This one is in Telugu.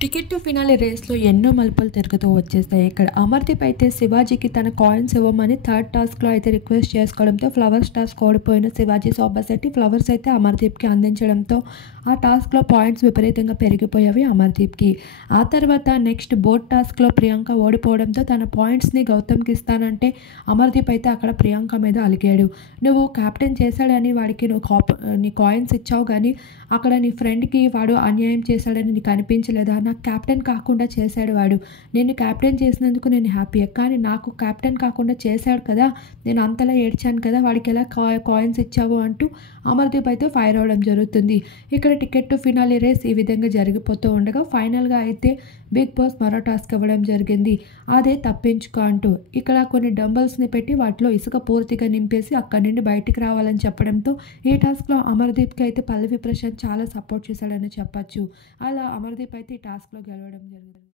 టికెట్ టు ఫినాలే రేస్‌లో ఎన్నో మలుపులు తిరుగుతూ వచ్చేస్తాయి. ఇక్కడ అమర్‌దీప్ అయితే శివాజీకి తన కాయిన్స్ ఇవ్వమని థర్డ్ టాస్క్‌లో అయితే రిక్వెస్ట్ చేసుకోవడంతో ఫ్లవర్స్ టాస్క్ ఓడిపోయిన శివాజీ సోబశెట్టి ఫ్లవర్స్ అయితే అమర్‌దీప్‌కి అందించడంతో ఆ టాస్క్‌లో పాయింట్స్ విపరీతంగా పెరిగిపోయాయి అమర్‌దీప్‌కి. ఆ తర్వాత నెక్స్ట్ బోట్ టాస్క్‌లో ప్రియాంక ఓడిపోవడంతో తన పాయింట్స్‌ని గౌతమ్‌కి ఇస్తానంటే అమర్‌దీప్ అయితే అక్కడ ప్రియాంక మీద అలిగాడు. "నువ్వు కెప్టెన్ చేశాడని వాడికి నీ కాయిన్స్ ఇచ్చావు గానీ అక్కడ నీ ఫ్రెండ్‌కి వాడు అన్యాయం చేశాడని నీకు అనిపించలేదా? నాకు కెప్టెన్ కాకుండా చేశాడు వాడు. నిన్ను కెప్టెన్ చేసినందుకు నేను హ్యాపీయే. కానీ నాకు కెప్టెన్ కాకుండా చేశాడు కదా! నేను అంతలా ఏడ్చాను కదా! వాడికెలా కాయిన్స్ ఇచ్చావు" అంటూ అమర్‌దీప్ అయితే ఫైర్ అవ్వడం జరుగుతుంది. ఇక్కడ టికెట్ టు ఫినాలే రేస్ ఈ విధంగా జరిగిపోతూ ఉండగా ఫైనల్‌గా అయితే బిగ్ బాస్ మరో టాస్క్ ఇవ్వడం జరిగింది. అదే తప్పించుకో అంటూ. ఇక్కడ కొన్ని డంబెల్స్‌ని పెట్టి వాటిలో ఇసుక పూర్తిగా నింపేసి అక్కడి నుండి బయటికి రావాలని చెప్పడంతో ఈ టాస్క్‌లో అమర్‌దీప్‌కి అయితే పల్లవి ప్రశాంత్ చాలా సపోర్ట్ చేశాడని చెప్పొచ్చు. అలా అమర్‌దీప్ అయితే ఈ టాస్క్‌లో గెలవడం జరిగింది.